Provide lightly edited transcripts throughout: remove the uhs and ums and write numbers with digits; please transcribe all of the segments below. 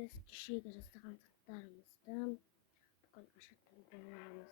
biz kişiye жасаған заттарымызды бүгін ашатын боламыз.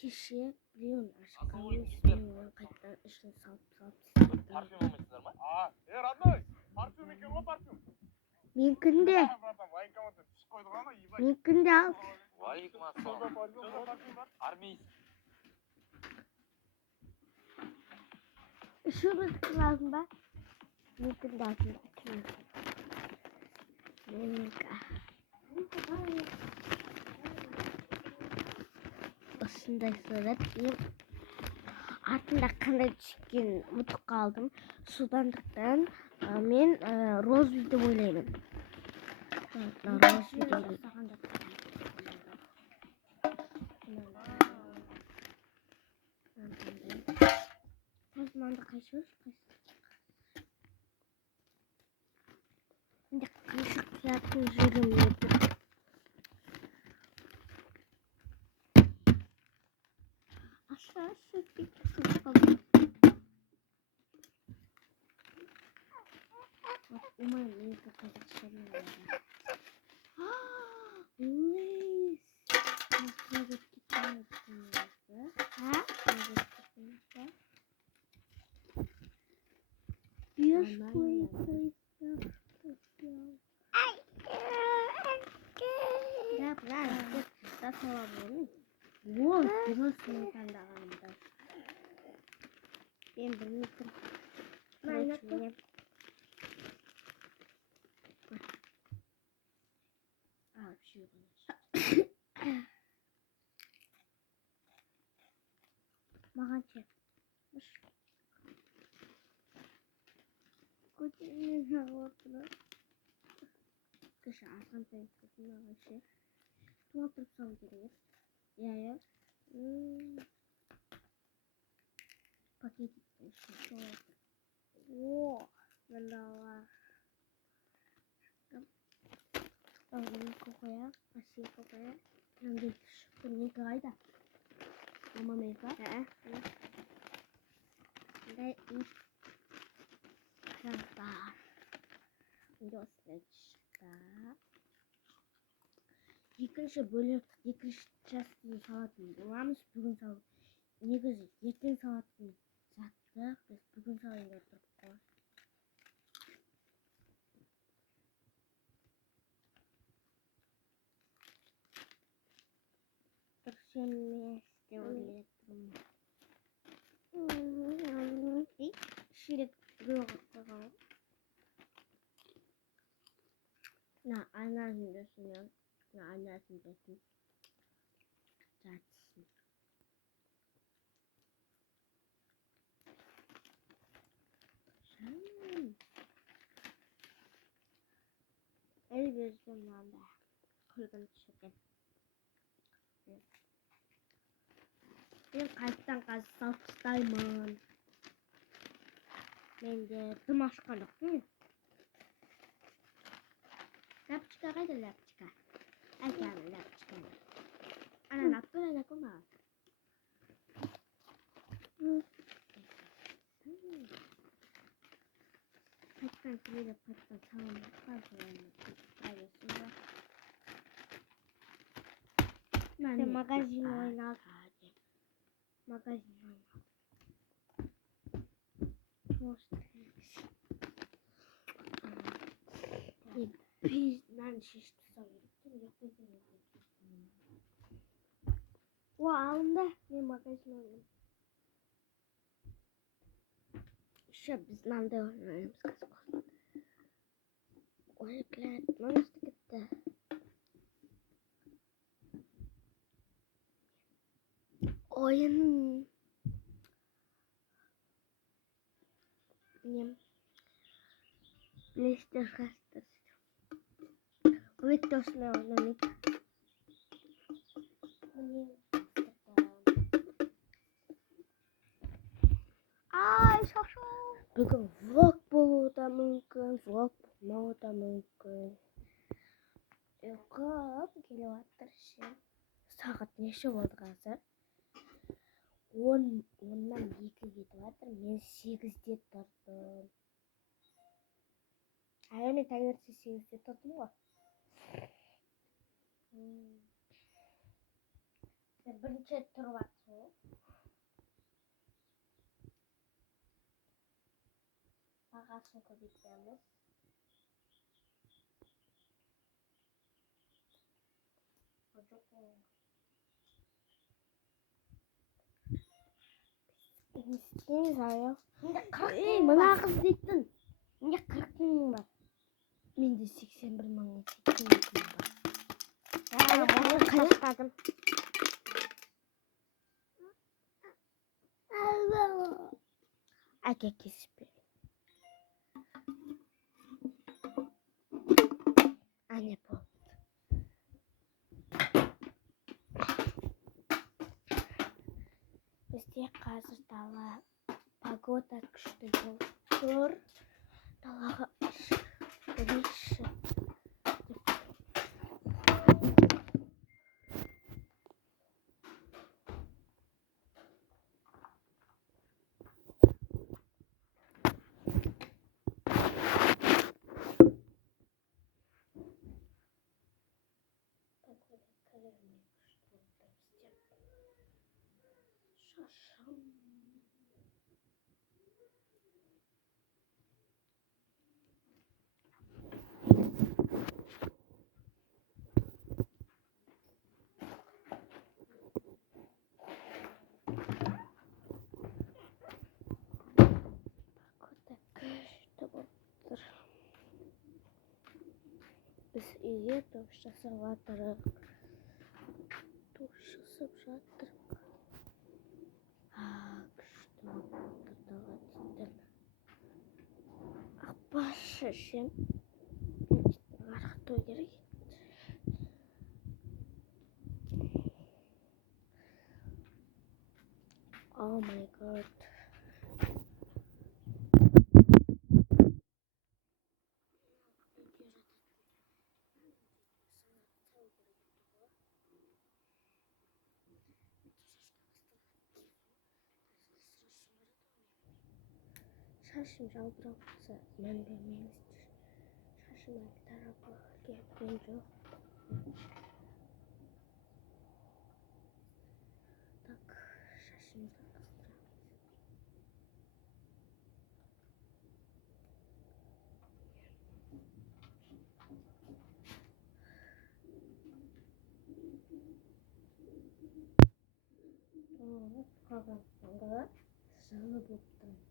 Кеше біреуін ашқанымыз мен қайтадан ішін салып тастадым. Парфюм алмайсыздар ма? Родной, парфюм екен ғой парфюм. Менікін де. Менікін де ал. Валикум ассалам. Армейский. Шубасы lazım ба? Менікін де алсын. Менікі. Осындай сурет. Артында қандай түскенін ұмытып қалдым. Судандықтан мен розы деп ойлаймын. Розы деп ойлаймын. Мында қайшық? Мында қайшық қиятын жүрім еді. Aşağısı bir kısım. Umarım iyi bir kazançlarım olur. Luis. Nasıl gittiğinizde? Ha? Bir koyuyoruz. Ya bırak. Da tamam. Вот, просто таңдағанымда. Мен білмейтін. Короче, маған ше. Көтермен ағылатыны. Кеше азған сайын маған ше. Туа тұрсам керек. Я. Пакетик еще. О, надала. Какая? Спасибо, какая? Надеюсь, что не гайда. Мама мейка? Да. Да и красота. Достаточно. Екінші бөлек, екінші частын салатын боламыз. Бүгін салып, негізі ертең салатын затты біз бүгін салайын отырып қой. Дұрыс емес деп ойлайтын. Ширек біреу қойған. На, айнасын десін. Aynarsın desin. Tartışsın. El bezdim ben de. Kırgın çıkın. Ben kalpten salçtayım. Ben de tımaşkalık değil mi? Lapçıka kaydı lapçıka. Ayağını lapçıka. Ana naptı ne kuma? Pattan kıyıda pattan tamam. Ben magazin oynar. Magazin oynar. Bizden şişti sanırım. O alında bir magazin oynar. Şu bizden de oynarız kız. Oyunlar nasıl gitti? Oyun benim PlayStation videosunu oynamak. Ay şaşo. Bugün vlog buluğu da mümkün, vlog bulmağı da mümkün. Yok, geliyorlar şimdi. Saat neşe oldu hazır? 10'dan 2 кетіп жатыр. Мен 8-де тұрдым. Аюуны тагэр сисивтэй тодмоо. Бірінші тұрып атсың. Бағасын көбейтеміз. Істейміз аяу. Мына қыз дейтін. Менде 40 мың бар. Менде 81 мың бар. Оны қырықтадым. Әке кесіп бер. Әне болды. Бізде қазір дала погода күшті болып тұр. Далаға бірінші. Biz үйге тош жасап жатырық. Күшті болды далаға дейін. Апа шешем арықтау керек. Oh my god. Шашым жалбырап қалса, мән бермеңіздер. Шашым әлі тарапқа кеткен жоқ. Так, шашымызды қыстырамыз. Қалған соңғы жылы болып тұрмыз.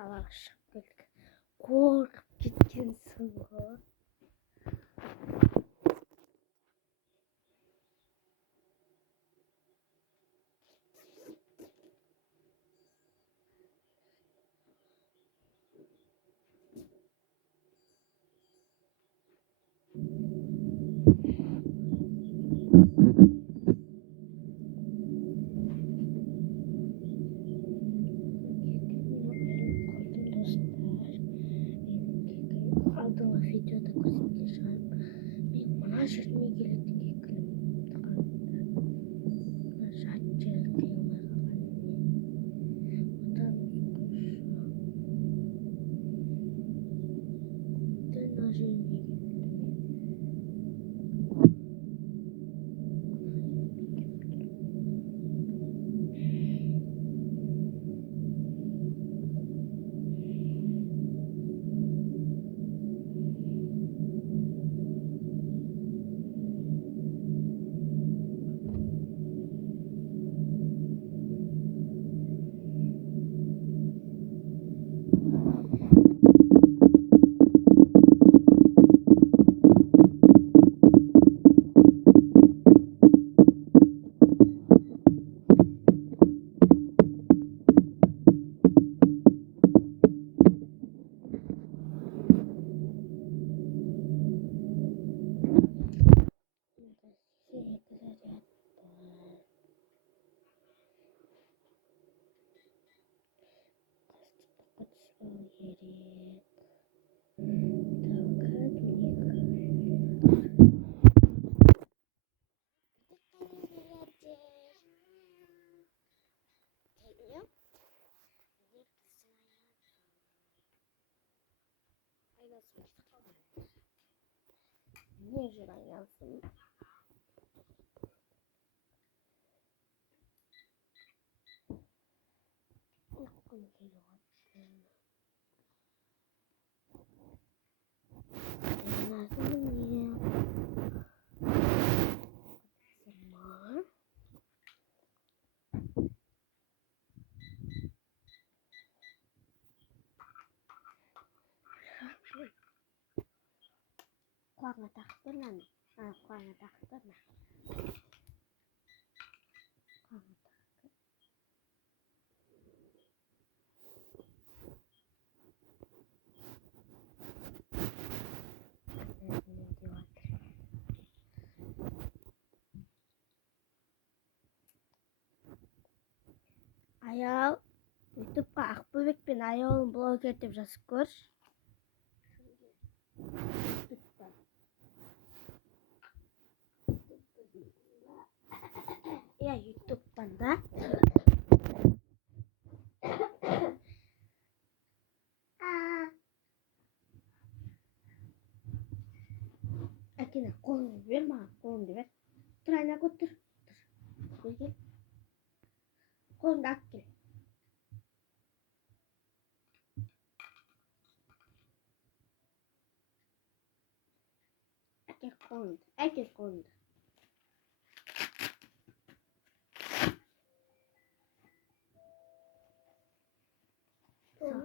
Далаға шығып келдік. Қорқып кеткенсің ғой. Алдыңғы видеода көрсеткен шығармын. Жирай явсан. Якын хэлээд. Quang takter na. Quang takter na. Quang takter. Аяа YouTube-га ах бувиг би аяа блогер деп жазгүйр. Я YouTube банда. Акина кон верма кон дивер. Трайна готер. Бегел. Кон дакке. Аке конд.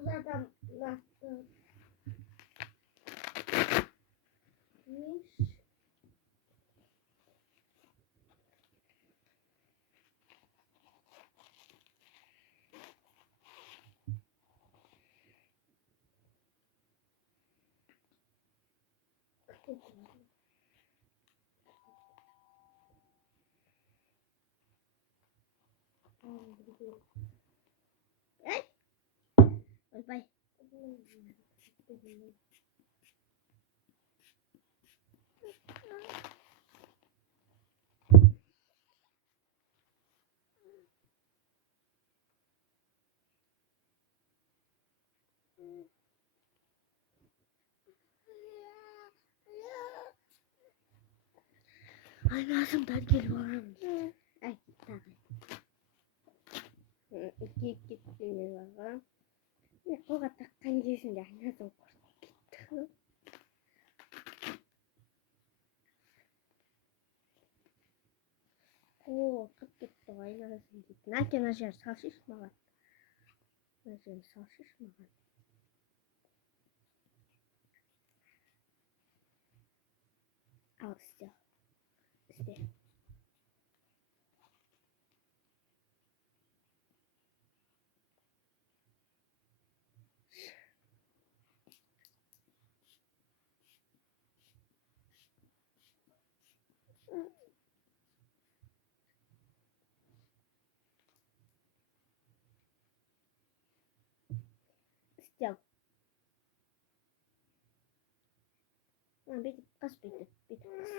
Zaten baktım. Bye. Ay lazım da geliyorum. Ay tamam. İki var. Ne kadar kanjisinde nasıl korktu. О, капкетті айналасын дейді. Нәкен ажар салшыш маған. Ажар салшыш маған. Ал істе. Істе. Істе. Бетіп қас бетіп. Бетіп қас.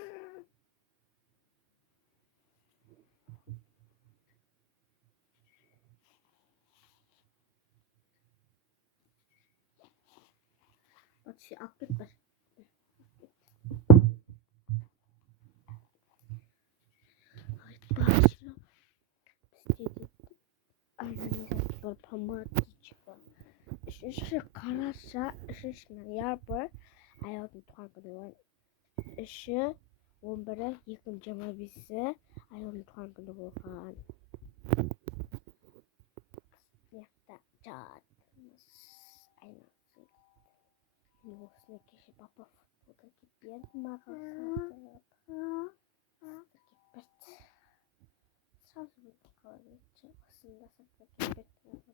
Батшы ақпет бар. Айтпашы. Істеді. Айналасын бар помадочка. Үшінші қараша, үшінші ноябрь. Аяудың туған күні бар. 3-11 2025 аяудың туған күні болған. Яқта жатырмыз. Айналсын. Осыны кеше папа футболда кетпеді маған сатып. Кетпеді. Сразу өтіп қалады. Осында сатып кетпеді.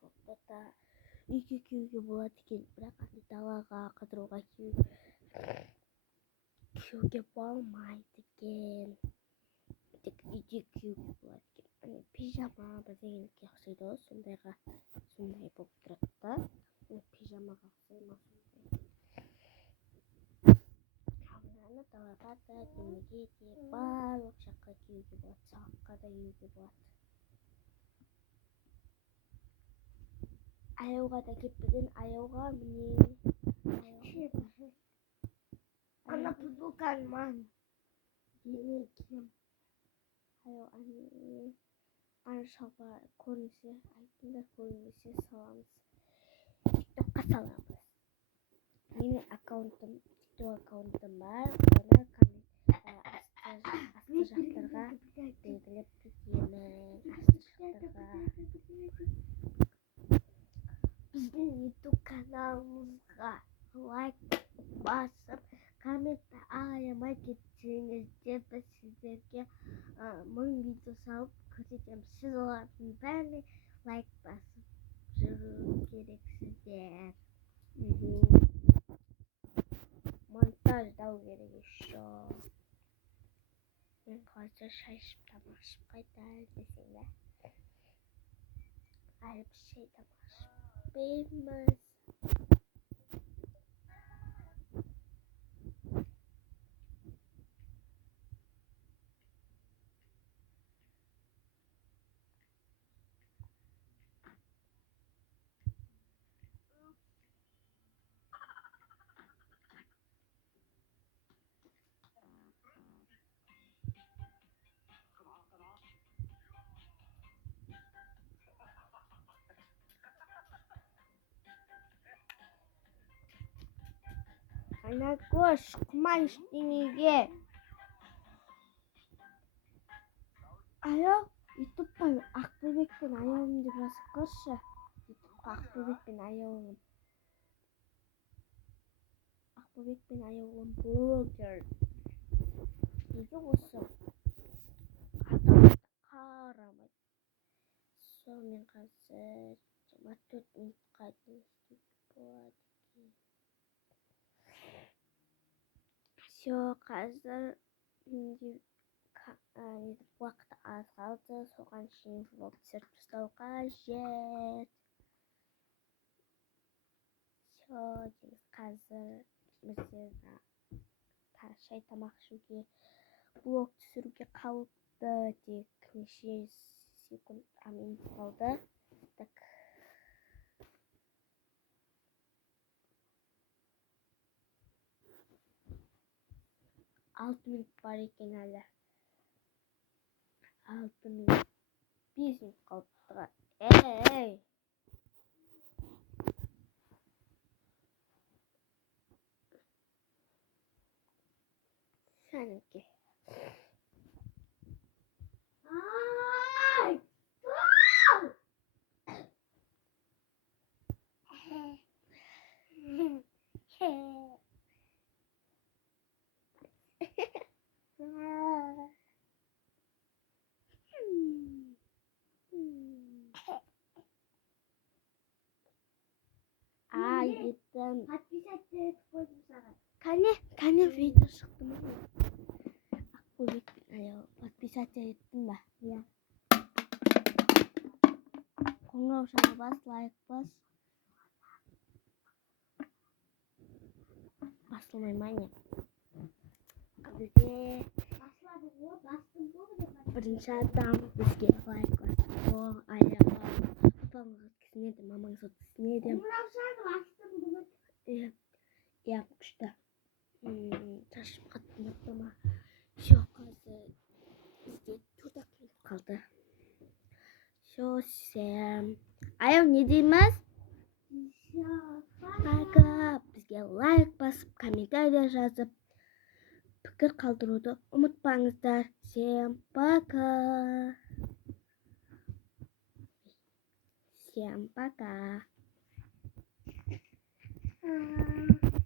Футболда үйге күйеуге болады екен, бірақ далаға қыдыруға күйеуге болмайды екен. Тек үйде күйеуге болады екен. Пижама бірдеңеге ұқсайды ғой, сондай болып тұрады да. Пижамаға ұқсайды ма сондай. Мынаны далаға да, денеге де, барлық жаққа күйеуге болады, сабаққа да күйеуге болады. Аяуға да кетпеген, аяуға міне. Она bukan man. Ini kim? Ayo ani. Ан шавар конси айтында конси саламыз. TikTok'қа саламыз. Менің TikTok аккаунтым бар. Оны асты жақтарға белгілеп кетемін. Асты жақтарға. Біздің YouTube каналымызға лайк басып, коммент аямай кетсеңіздер, біз сіздерге 1000 видео салып көрсетеміз. Сіз олардың бәріне лайк басып жүру керексіздер. Монтаждау керек еще. Мен қазір шай ішіп тамақ ішіп қайтайын десеңдер. Әлі бір шай тамақ ішпейміз. Ана көш, құмай ештеңеге. Alo, YouTube'ға Ақбөбек пен аяулым деп жазып көрші. YouTube'ға Ақбөбек пен аяулым. Ақбөбек пен аяулым блогер. Неге осы? Адамды қарамайды. Мен қазір 24 минутқа дейін болады. Все, қазір уақыт аз қалды, соған шейін влог түсіріп тастау қажет. Все, қазір біздер шай тамақ ішуге, влог түсіруге қалыпты, тек неше секунд минут қалды. Так. 6 минут бар екен әлі. 6 минут. 5 минут қалыпты. Эй! Сәніке. Ай! Еттім. Кәне видео шықты ма? Ақбөбек пен аяулым подписаться еттің ба? Иә. Қоңырау шаны бас, лайк бас. Басылмай ма не? Бізге бірінші адам бізге лайк басты. Ол аяулым. Папаңыз өткізінеді, мамаңыз өткізінеді. Иә, күшті. Шашып қаттым аттама. Все, қазір бізде 4 минут қалды. Все, сәм. Аяу, не дейміз? Пока. Бізге лайк басып, комментария жазып, пікір қалдыруды ұмытпаңыздар. Всем пока. Всем пока.